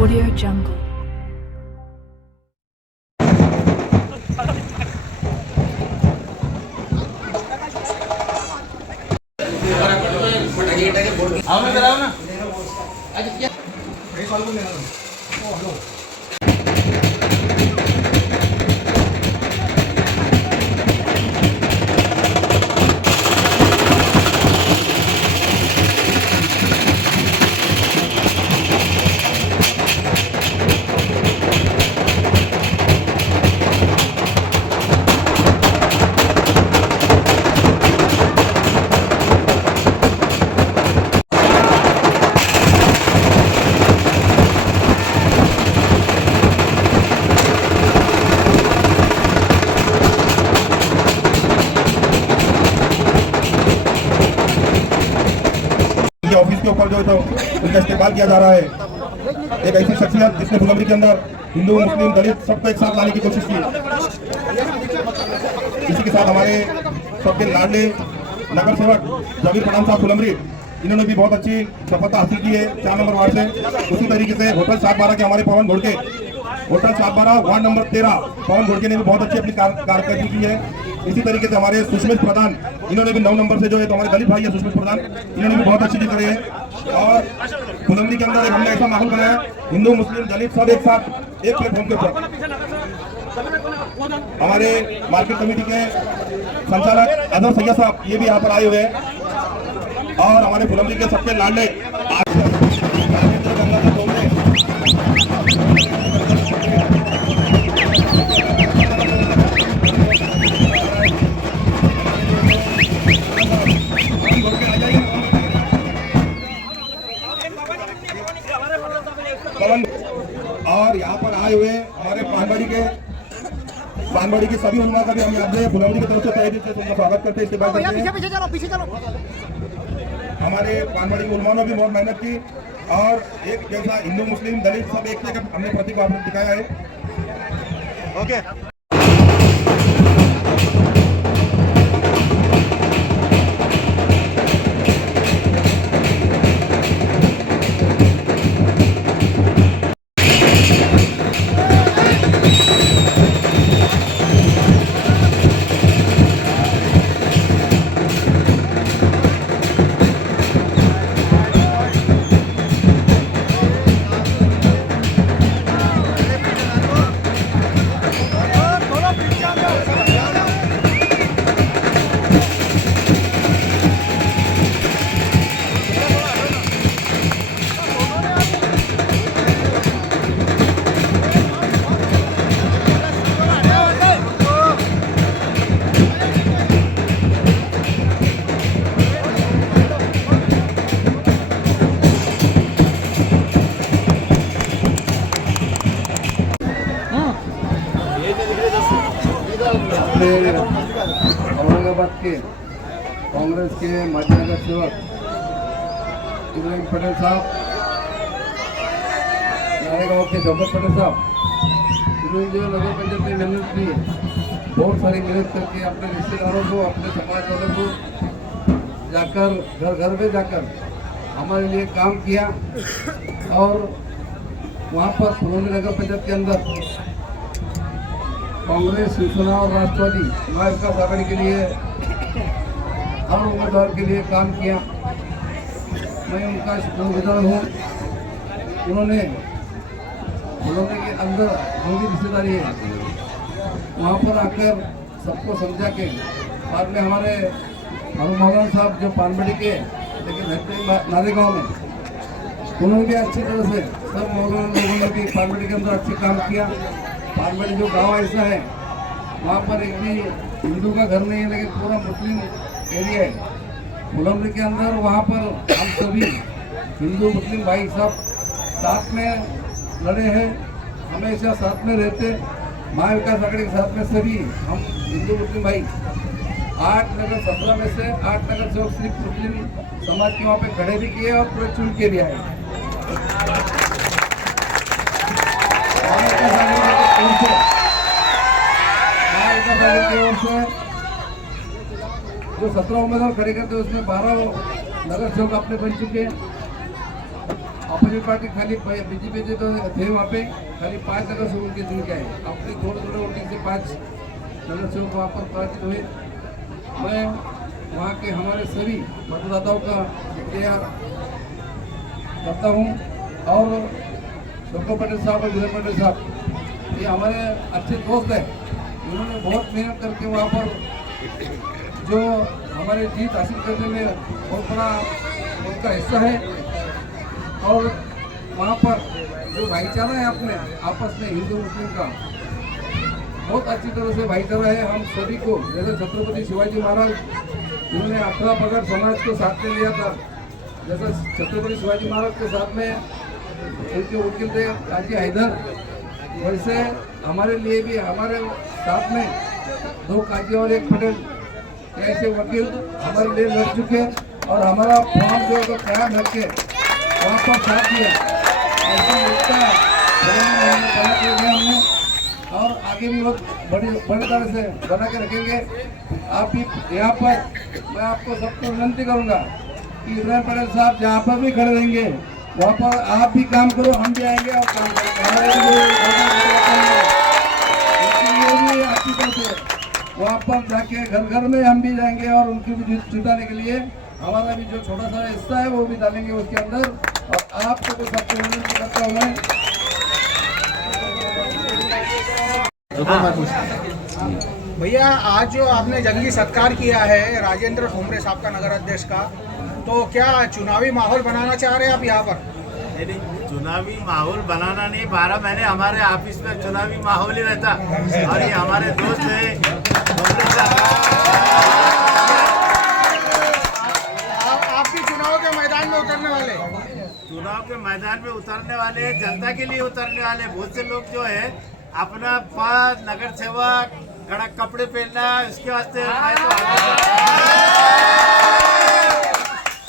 Audio Jungle. आओ ना, कराओ ना। ऑफिस के ऊपर जो है तो उनका इस्तेमाल किया जा रहा है। एक ऐसी शख्सियत जिसने फुलंबरी के अंदर हिंदू मुस्लिम दलित सबको एक साथ लाने की कोशिश की। इसी के साथ हमारे सबके लाडले नगर सेवक जमीर पठान साहब फुलंबरी, इन्होंने भी बहुत अच्छी सफलता हासिल की है 4 नंबर वार्ड से। उसी तरीके से होटल 712 के हमारे पवन घोड़के, होटल 712 वार्ड नंबर 13 पवन घोड़के ने भी बहुत अच्छी अपनी कारकर्दगी की है। इसी तरीके से हमारे सुषमित प्रधान, इन्होंने भी 9 नंबर से जो है तो हमारे दलित भाई है सुषमित प्रधान, इन्होंने भी बहुत अच्छी जीत रहे हैं। और फुलंबरी के अंदर हमने ऐसा माहौल बनाया, हिंदू मुस्लिम दलित सब एक साथ एक प्लेटफॉर्म के ऊपर। हमारे मार्केट कमेटी के संचालक अजहर सैयद साहब ये भी यहाँ पर आए हुए हैं। और हमारे फुलंबरी के सबके लाडले और यहाँ पर आए हुए हमारे पानबाड़ी के सभी उलमा का भी हम याद है फुलंबरी की तरफ से तहे दिल से उनका स्वागत करते हैं। इस्तेमाल करते हैं। पीछे चलो। हमारे पानबाड़ी के उलमा ने भी बहुत मेहनत की और एक जैसा हिंदू मुस्लिम दलित सब एक जगह हमने प्रतीक दिखाया है। ओके औरंगाबाद के कांग्रेस के माजी नगर सेवक इब्राहिम पटेल साहब, नारेगांव के जौहर पटेल साहब, इन्होंने जो नगर पंचायत में मेहनत की, बहुत सारी मेहनत करके अपने रिश्तेदारों को, अपने समाज वालों को जाकर घर घर में जाकर हमारे लिए काम किया। और वहाँ पर फुलंबरी नगर पंचायत के अंदर कांग्रेस, शिवसेना और राष्ट्रवादी महाविकास आघाड़ी के लिए हर उम्मीदवार के लिए काम किया। मैं उनका शुक्रगुजार हूँ। उन्होंने फुलंबरी के अंदर जो भी रिश्तेदारी है वहाँ पर आकर सबको समझा के बाद में हमारे मौलाना साहब जो पानबाड़ी के लेकिन नारेगांव में, उन्होंने भी अच्छी तरह से सब मौलाना लोगों ने भी पानबाड़ी के अंदर अच्छे काम किया। पानबाड़ी जो गांव ऐसा है वहाँ पर एक भी हिंदू का घर नहीं है, लेकिन पूरा मुस्लिम एरिया है फुलंबरी के अंदर। वहाँ पर हम सभी हिंदू मुस्लिम भाई सब साथ में लड़े हैं, हमेशा साथ में रहते। महाविकास आघाड़ी के साथ में सभी हम हिंदू मुस्लिम भाई 8 नगर 17 में से 8 नगर सेवक सिर्फ मुस्लिम समाज के वहाँ पे खड़े भी किए और पूरे चुन के भी आए। जो 17 उम्मीदवार खड़े करते हैं उसमें 12 नगर सेवक अपने बन चुके हैं। अपोजिट पार्टी खाली बीजेपी जो थे वहाँ पे खाली 5 नगर सेवक के जिनके आए, अपने थोड़े थोड़े वोटिंग से 5 नगर सेवक वहाँ पर पराजित हुए। मैं वहाँ के हमारे सभी मतदाताओं का शुक्रिया करता हूँ। और शोको पटेल साहब और विजय पटेल साहब ये हमारे अच्छे दोस्त हैं, इन्होंने बहुत मेहनत करके वहाँ पर जो हमारे जीत हासिल करने में बहुत बड़ा उनका हिस्सा है। और वहाँ पर जो भाईचारा है अपने आपस में हिंदू मुस्लिम का बहुत अच्छी तरह से भाईचारा है। हम सभी को जैसे छत्रपति शिवाजी महाराज जिन्होंने 18 पगड़ समाज को साथ में लिया था, जैसा छत्रपति शिवाजी महाराज के साथ में उनके वकील थे काजी हैदर, वैसे हमारे लिए भी हमारे साथ में 2 काजी और 1 पटेल ऐसे वकील हमारे लिए लड़ चुके और हमारा फॉर्म जो है तो कायम रख के वहाँ पर साथ दिया। ऐसा एकता बना के गए हमने और आगे भी बहुत बड़े तरह से बना के रखेंगे। आप भी यहाँ पर मैं आपको सबको विनती करूँगा कि इब्राहिम पटेल साहब जहाँ पर भी खड़े रहेंगे वहाँ पर आप भी काम करो, हम भी आएंगे और काम करेंगे। भी आपकी तरफ से वहाँ पर जाके घर घर में हम भी जाएंगे और उनकी भी जुटाने के लिए हमारा भी जो छोटा सा हिस्सा है वो भी डालेंगे उसके अंदर। और आपको तो सबको विनती करता हूँ मैं। भैया आज जो आपने जंगी सत्कार किया है राजेंद्र ठोंबरे साहब का नगर अध्यक्ष का, तो क्या चुनावी माहौल बनाना चाह रहे हैं आप यहाँ पर? नहीं, चुनावी माहौल बनाना नहीं, 12 महीने हमारे ऑफिस में चुनावी माहौल ही रहता। और ये हमारे दोस्त है आप भी चुनाव के मैदान में उतरने वाले? चुनाव के मैदान में उतरने वाले, जनता के लिए उतरने वाले। बहुत से लोग जो है अपना पद, नगर सेवक, कड़क कपड़े पहनना, इसके वास्ते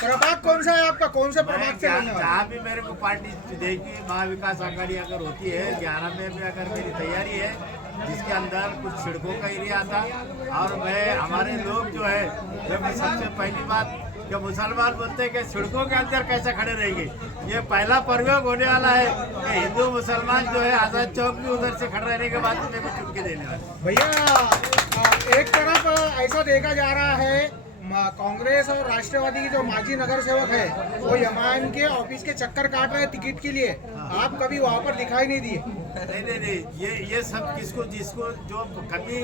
प्रभाग कौन सा है आपका? कौन से प्रभाग से? जहाँ भी मेरे को पार्टी देगी, महाविकास आघाड़ी अगर होती है 11 में भी अगर मेरी तैयारी है, जिसके अंदर कुछ सड़कों का एरिया आता। और मैं हमारे लोग जो है, जब सबसे पहली बात जब मुसलमान बोलते हैं कि सड़कों के अंदर कैसे खड़े रहेंगे, ये पहला प्रयोग होने वाला है कि हिंदू मुसलमान जो है आजाद चौक भी उधर से खड़े रहने के बाद उन्हें भी चुटकी देने वाले। भैया एक तरफ ऐसा देखा जा रहा है कांग्रेस और राष्ट्रवादी की जो माजी नगर सेवक है वो एमआईएम के ऑफिस के चक्कर काट रहे हैं टिकट के लिए, आप कभी वहाँ पर दिखाई नहीं दिए? नहीं, ये सब किसको जिसको जो कभी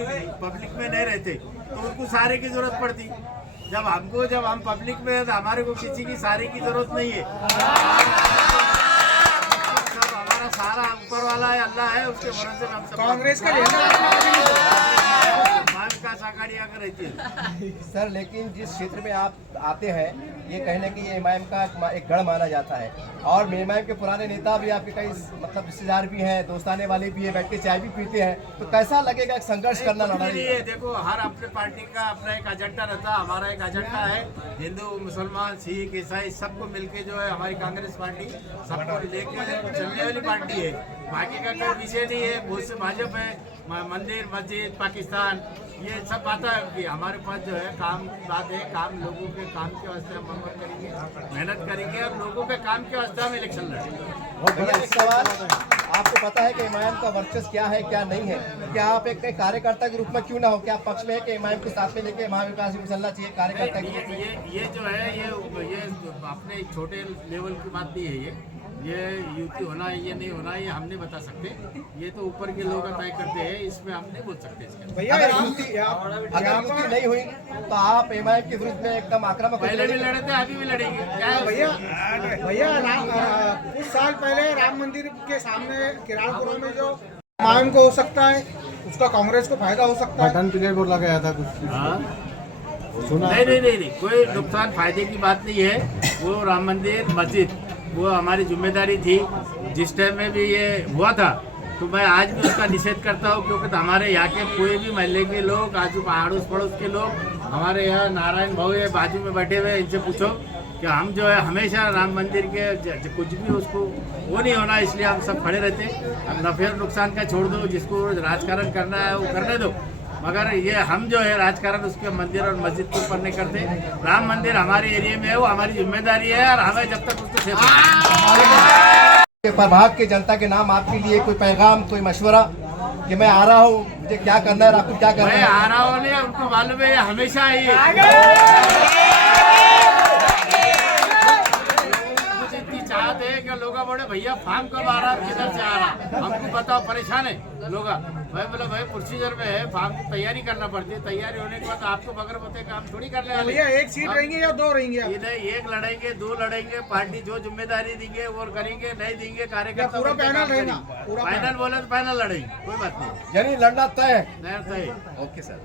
पब्लिक में नहीं रहते तो उनको सहारे की जरूरत पड़ती। जब हम पब्लिक में है तो हमारे को किसी की सहारे की जरूरत नहीं है। सब हमारा सहारा ऊपर वाला है, अल्लाह है, उसके भरोसे में हम सब। कांग्रेस का झंडा महाविकास आघाड़ी अगर रहती है सर, लेकिन जिस क्षेत्र में आप आते हैं ये कहने की एमआईएम का एक गढ़ माना जाता है और एमआईएम के पुराने नेता भी आपके कई मतलब रिश्तेदार भी हैं, दोस्ताने वाले भी हैं, बैठ के चाय भी पीते हैं, तो कैसा लगेगा एक संघर्ष करना? लड़ाई है। देखो, हर अपने पार्टी का अपना एक एजेंडा रहता है। हमारा एक एजेंडा है, हिंदू मुसलमान सिख ईसाई सबको मिलके जो है हमारी कांग्रेस पार्टी सबको लेके चलने वाली पार्टी है। बाकी का कोई विषय नहीं है। बहुत से भाजपा है, मंदिर मस्जिद पाकिस्तान ये सब आता है कि हमारे पास जो है काम बात है, काम लोगों के काम के वास्ते हम अमल करेंगे, मेहनत करेंगे और लोगों के काम के वास्ते हम इलेक्शन लड़ेंगे। एक सवाल, आपको पता है कि एमआईएम का वर्चस्व क्या है क्या नहीं है? क्या आप एक कार्यकर्ता के रूप में क्यों ना हो, क्या आप पक्ष में है कि एमआईएम को साथ में लेके महाविकास में चलना चाहिए कार्यकर्ता के रूप में? ये जो है ये अपने छोटे लेवल की बात नहीं है। ये युति होना है ये नहीं होना ये हम नहीं बता सकते, ये तो ऊपर के लोग तय करते हैं, इसमें हम नहीं बोल सकते। अगर युति नहीं हुई तो आप एमआईएम के विरुद्ध में एकदम आक्रामक? पहले भी लड़े थे, अभी भी लड़ेंगे। क्या है भैया कुछ साल पहले राम मंदिर के सामने किराड़पुरा में जो एमआईएम को हो सकता है उसका कांग्रेस को फायदा हो सकता है। बटन टिकट बोर्ड लगाया था कुछ? नहीं, कोई नुकसान फायदे की बात नहीं है। वो राम मंदिर मस्जिद वो हमारी जिम्मेदारी थी। जिस टाइम में भी ये हुआ था तो मैं आज भी उसका निषेध करता हूँ, क्योंकि तो हमारे यहाँ के कोई भी महल्ले के लोग, आजू अड़ोस पड़ोस के लोग, हमारे यहाँ नारायण भाऊ ये बाजू में बैठे हुए, इनसे पूछो कि हम जो है हमेशा राम मंदिर के कुछ भी उसको वो नहीं होना, इसलिए हम सब खड़े रहते। अब नफे और नुकसान का छोड़ दो, जिसको राजकारण करना है वो करने दो। मगर ये हम जो है राजकारण उसके मंदिर और मस्जिद के ऊपर नहीं करते। राम मंदिर हमारे एरिया में है, वो हमारी जिम्मेदारी है और हमें जब तक उसको सेफ प्रभाग की जनता के नाम आपके लिए कोई पैगाम, कोई मशवरा कि मैं आ रहा हूँ, मुझे क्या करना है, आपको क्या करना मैं है? आ रहा हूँ नहीं, उनको मालूम है ये हमेशा आइए। मुझे इतनी चाहत है कि लोग बोले भैया फार्म कब आ रहा है, किधर से आ रहा, हमको बताओ, परेशान है लोग। मैं बोला भाई प्रोसीजर में है, फार्म की तैयारी करना पड़ती है, तैयारी होने के बाद आपको बगैर बताए काम थोड़ी करने वाले। भैया एक सीट रहेंगे या दो रहेंगे आप? इधर एक लड़ेंगे, दो लड़ेंगे, पार्टी जो जिम्मेदारी देंगे वो करेंगे, नहीं देंगे कार्यकर्ता पूरा मिलकर पैनल काम रहेगा? करेंगे। पूरा फाइनल बोले तो फाइनल लड़ेंगे, कोई बात नहीं, यानी लड़ना तय है। नहीं तय। Okay sir.